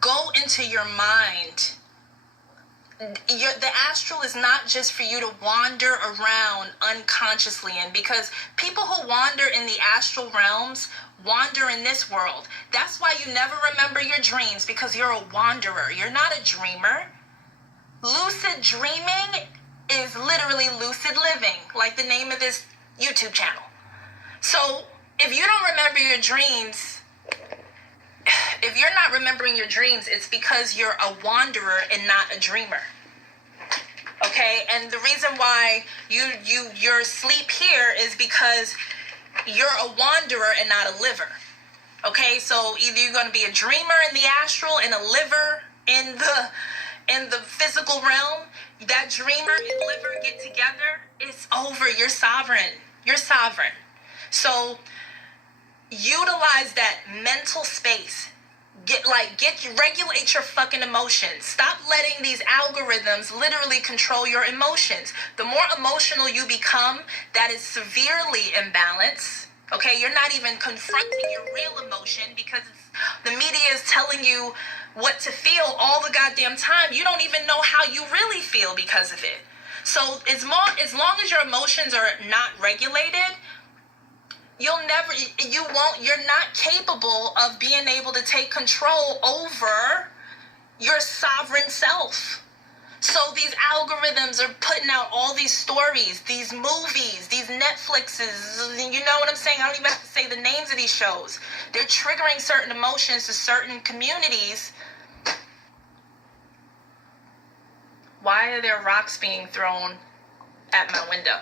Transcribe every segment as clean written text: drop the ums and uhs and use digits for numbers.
go into your mind. The astral is not just for you to wander around unconsciously in, because people who wander in the astral realms wander in this world. That's why you never remember your dreams, because you're a wanderer. You're not a dreamer. Lucid dreaming is literally lucid living, like the name of this YouTube channel. So if you don't remember your dreams, if you're not remembering your dreams, it's because you're a wanderer and not a dreamer. Okay? And the reason why your sleep here is because you're a wanderer and not a liver. Okay? So either you're going to be a dreamer in the astral and a liver in the physical realm. That dreamer and liver get together, it's over. You're sovereign. You're sovereign. So utilize that mental space. Regulate your fucking emotions. Stop letting these algorithms literally control your emotions. The more emotional you become, that is severely imbalanced. Okay, you're not even confronting your real emotion, because the media is telling you what to feel all the goddamn time. You don't even know how you really feel because of it. So as long as your emotions are not regulated, you're not capable of being able to take control over your sovereign self. So these algorithms are putting out all these stories, these movies, these Netflixes, you know what I'm saying? I don't even have to say the names of these shows. They're triggering certain emotions to certain communities. Why are there rocks being thrown at my window?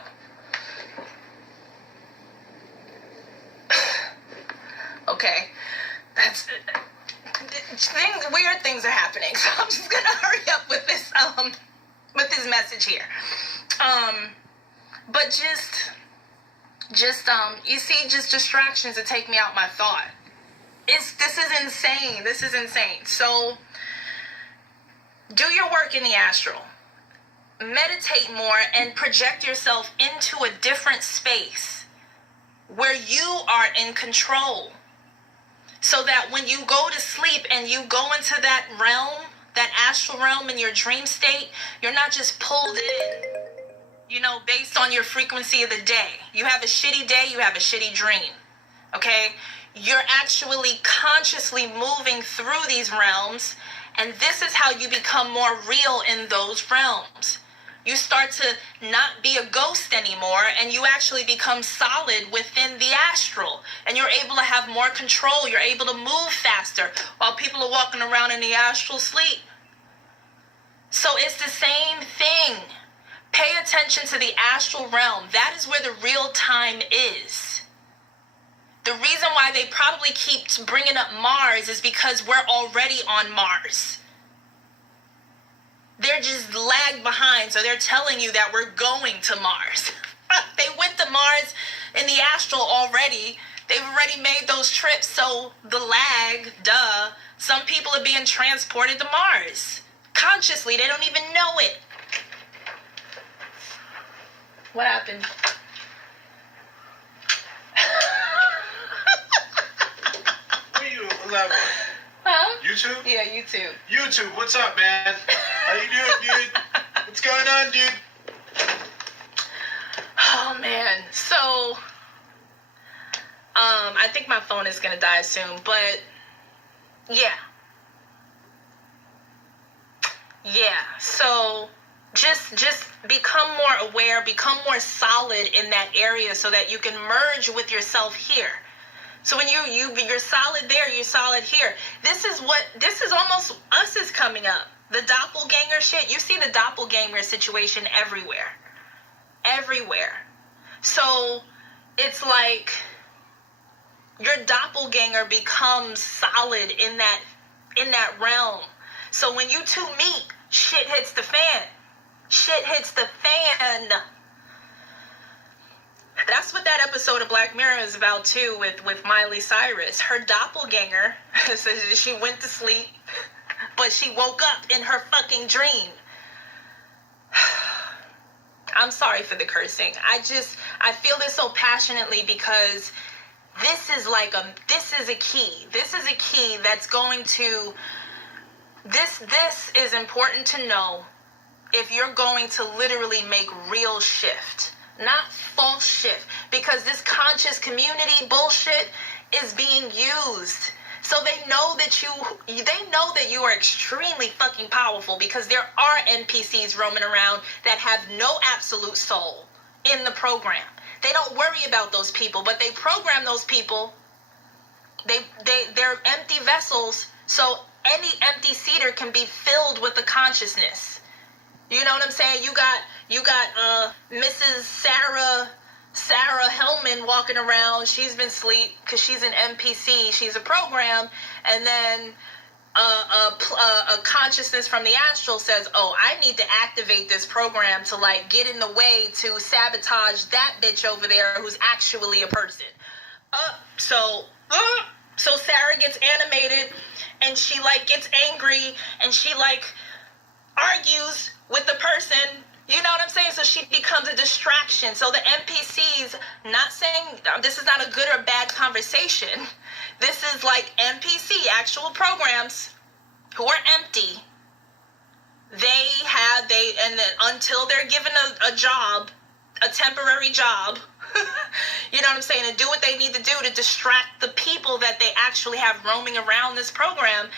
Okay, weird things are happening, so I'm just gonna hurry up with this message here. But just you see, just distractions that take me out my thought. This is insane. This is insane. So do your work in the astral. Meditate more and project yourself into a different space where you are in control. So that when you go to sleep and you go into that realm, that astral realm in your dream state, you're not just pulled in, based on your frequency of the day. You have a shitty day, you have a shitty dream. Okay? You're actually consciously moving through these realms, and this is how you become more real in those realms. You start to not be a ghost anymore, and you actually become solid within the astral, and you're able to have more control. You're able to move faster while people are walking around in the astral sleep. So it's the same thing. Pay attention to the astral realm. That is where the real time is. The reason why they probably keep bringing up Mars is because we're already on Mars. They're just lagged behind, so they're telling you that we're going to Mars. They went to Mars in the astral already. They've already made those trips, so the lag, duh. Some people are being transported to Mars. Consciously, they don't even know it. What happened? What are you elaborate? Huh? YouTube? Yeah, YouTube. YouTube, what's up, man? How you doing, dude? What's going on, dude? Oh, man. So, I think my phone is going to die soon, but, yeah. Yeah, so just become more aware, become more solid in that area so that you can merge with yourself here. So when you're solid there, you're solid here. This is almost us is coming up. The doppelganger shit. You see the doppelganger situation everywhere. Everywhere. So it's like your doppelganger becomes solid in that realm. So when you two meet, shit hits the fan. Shit hits the fan. That's what that episode of Black Mirror is about too, with Miley Cyrus. Her doppelganger says she went to sleep, but she woke up in her fucking dream. I'm sorry for the cursing. I feel this so passionately because this is a key. This is a key that's going to This is important to know if you're going to literally make real shift, not false shift, because this conscious community bullshit is being used. So they know that you are extremely fucking powerful, because there are NPCs roaming around that have no absolute soul in the program. They don't worry about those people, but they program those people. They're empty vessels, so any empty seater can be filled with the consciousness. You know what I'm saying? You got Mrs. Sarah Hellman walking around. She's been asleep because she's an NPC. She's a program. And then a consciousness from the astral says, oh, I need to activate this program to like get in the way to sabotage that bitch over there who's actually a person. So Sarah gets animated, and she like gets angry, and she like argues with the person. You know what I'm saying? So she becomes a distraction. So the NPCs, not saying this is not a good or bad conversation. This is like NPC, actual programs who are empty. And then until they're given a job, a temporary job, you know what I'm saying, and do what they need to do to distract the people that they actually have roaming around this program,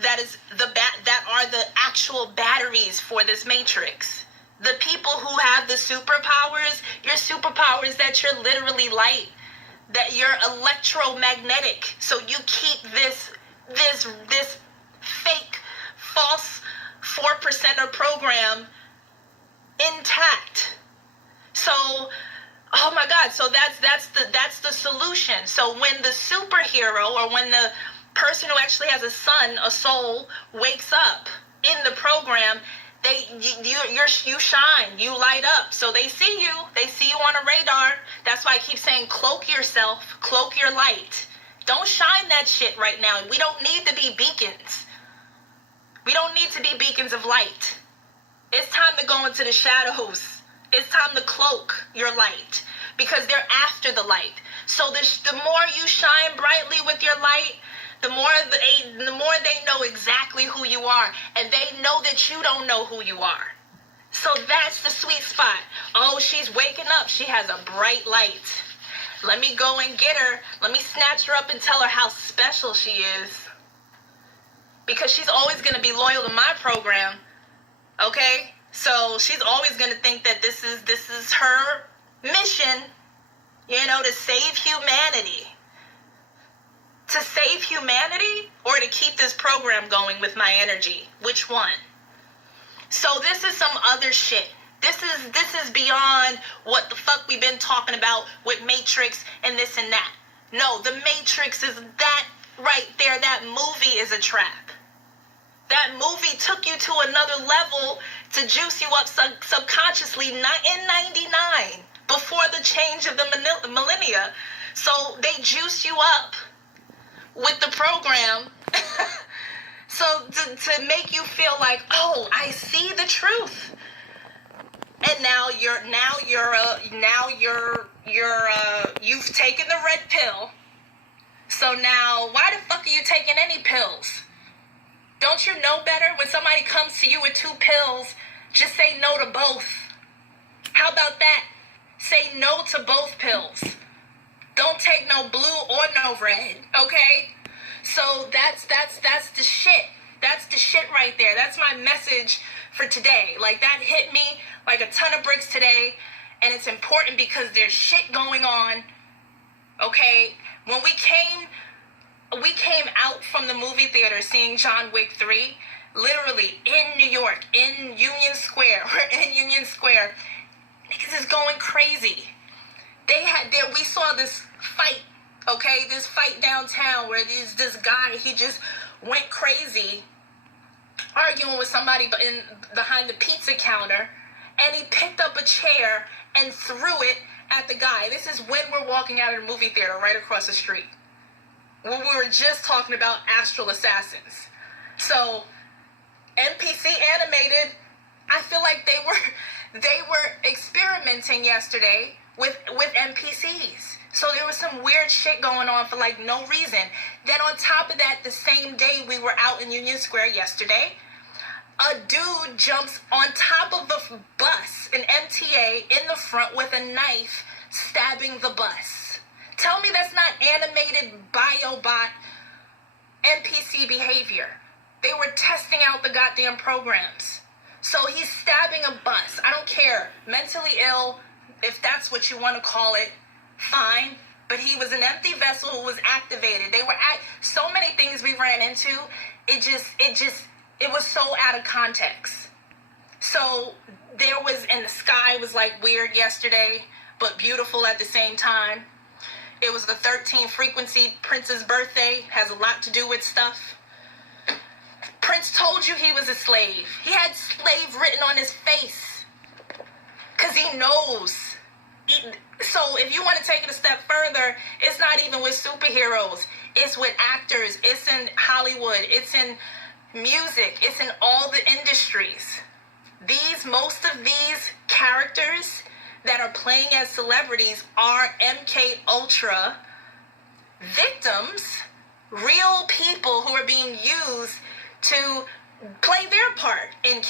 that are the actual batteries for this matrix. The people who have the superpowers, your superpowers that you're literally light, that you're electromagnetic. So you keep this fake, false 4%er program intact. So, oh my God, so that's the solution. So when the superhero, or when the person who actually has a soul, wakes up in the program, you shine, you light up. So they see you on a radar. That's why I keep saying, cloak yourself, cloak your light. Don't shine that shit right now. We don't need to be beacons. We don't need to be beacons of light. It's time to go into the shadows. It's time to cloak your light, because they're after the light. So the more you shine brightly with your light, the more they know exactly who you are, and they know that you don't know who you are. So that's the sweet spot. Oh, she's waking up. She has a bright light. Let me go and get her. Let me snatch her up and tell her how special she is. Because she's always going to be loyal to my program. Okay? So she's always going to think that this is her mission, to save humanity. To save humanity, or to keep this program going with my energy? Which one? So this is some other shit. This is beyond what the fuck we've been talking about with Matrix and this and that. No, the Matrix is that right there. That movie is a trap. That movie took you to another level to juice you up subconsciously, not in 99, before the change of the millennia. So they juice you up with the program so to make you feel like, oh, I see the truth. And now you've taken the red pill. So now, why the fuck are you taking any pills? Don't you know better? When somebody comes to you with 2 pills, just say no to both. How about that? Say no to both pills. Don't take no blue or no red, okay? So that's the shit. That's the shit right there. That's my message for today. Like, that hit me like a ton of bricks today, and it's important because there's shit going on, okay? When we came out from the movie theater seeing John Wick 3, literally in New York, in Union Square. We're in Union Square. Niggas is going crazy. We saw this fight, okay? This fight downtown where this guy, he just went crazy arguing with somebody behind the pizza counter, and he picked up a chair and threw it at the guy. This is when we're walking out of the movie theater right across the street, when we were just talking about astral assassins. So NPC animated, I feel like they were experimenting yesterday with NPCs. So there was some weird shit going on for like no reason. Then on top of that, the same day we were out in Union Square yesterday, a dude jumps on top of the bus, an MTA, in the front with a knife, stabbing the bus. Tell me that's not animated biobot NPC behavior. They were testing out the goddamn programs. So he's stabbing a bus. I don't care. Mentally ill, if that's what you want to call it, fine. But he was an empty vessel who was activated. They were so many things we ran into. It was so out of context. So there was, and the sky was like weird yesterday, but beautiful at the same time. It was the 13th frequency. Prince's birthday has a lot to do with stuff. Prince told you he was a slave. He had slave written on his face. Because he knows. So if you want to take it a step further, it's not even with superheroes. It's with actors. It's in Hollywood. It's in music. It's in all the industries. Most of these characters that are playing as celebrities are MK Ultra victims, real people who are being used to play their part in